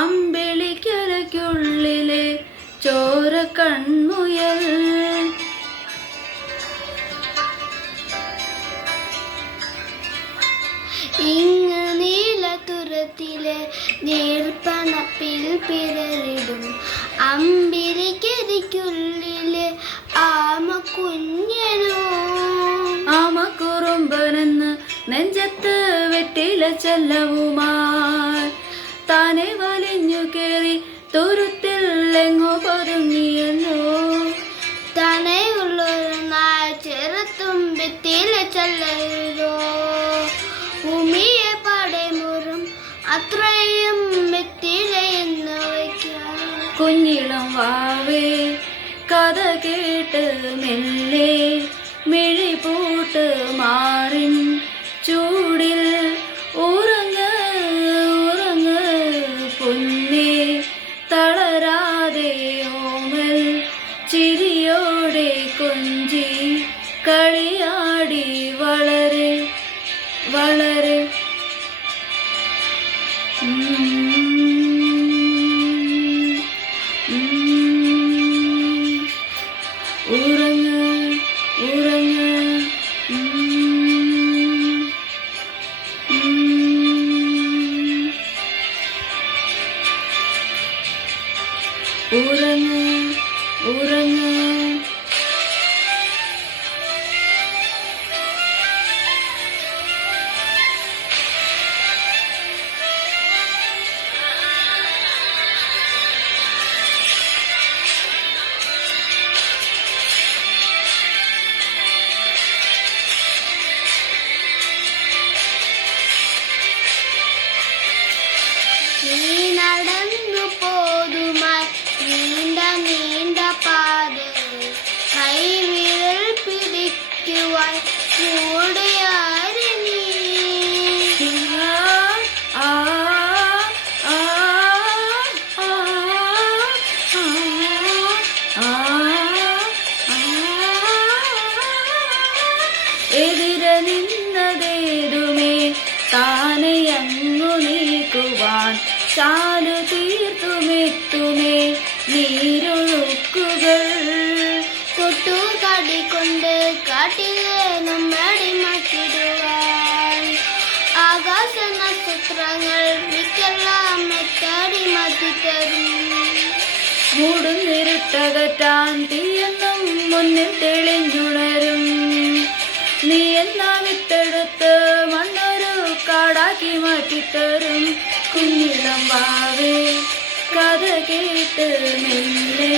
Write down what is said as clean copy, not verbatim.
അമ്പിളിക്കരയ്ക്കുള്ളിലെ ചോര കൺമുയൽ. ഇങ്ങ് നീലത്തുരത്തിലെ നീർപ്പണപ്പിൽ പിറരിടും അമ്പിളിക്കരിക്കുള്ളിലെ ആമക്കുഞ്ഞനോ. ആമക്കുറുമ്പനെന്ന് നെഞ്ചത്ത് വെട്ടില ചെല്ലവുമായി താനെ വലിഞ്ഞു കേറി തുരുത്തിൽ എങ്ങോ പതുങ്ങിയല്ലോ. തനയുള്ളൊരു നായ ചെറുത്തുമ്പെത്തില ചെല്ലോ. ഭൂമിയെ പടമുറും അത്രയും മെത്തിലെന്ന് വയ്ക്കാം. കുഞ്ഞിളം വാവേ കഥ കേട്ട് മെല്ലെ മിഴി പൂട്ട് മാറിൻ ചൂടിൽ ഉറങ്ങ് ഉറങ്ങ് പൊന്നേ. തളരാതെ ഓമൽ ചിരിയോടെ കൊഞ്ചി കളിയാടി വളരെ വളരെ. ഉറങ്ങ് ഉറങ്ങ് ഉറങ്ങ് ഉറങ്ങ്. നീ നടന്നു പോതുമായി നീണ്ട നീണ്ട പാതയിൽ കൈവിരൽ പിടിക്കുവാൻ കൂടെയാരി നീ. ആ ആ ആ എതിര നിന്നതേതുമേ താനെയങ്ങു നീക്കുവാൻ ചാലു തീർത്തുമെത്തുമേ നീരൊഴുക്കുകൾ. തൊട്ടുകാടിക്കൊണ്ട് കാട്ടിലെ നമ്മടി മാറ്റിടുവാൻ ആകാശ നക്ഷത്രങ്ങൾ മിക്കെല്ലാം മെത്തടി മാറ്റിത്തരും. മൂടുന്നിരുട്ടകറ്റാൻ തീയെന്നും മുന്നിൽ തെളിഞ്ഞുണരും. നീ എന്നാ വിത്തെടുത്ത് മണ്ണൊരു കാടാക്കി മാറ്റിത്തരും. കുഞ്ഞിളം വാവേ കഥ കേട്ട് മെല്ലെ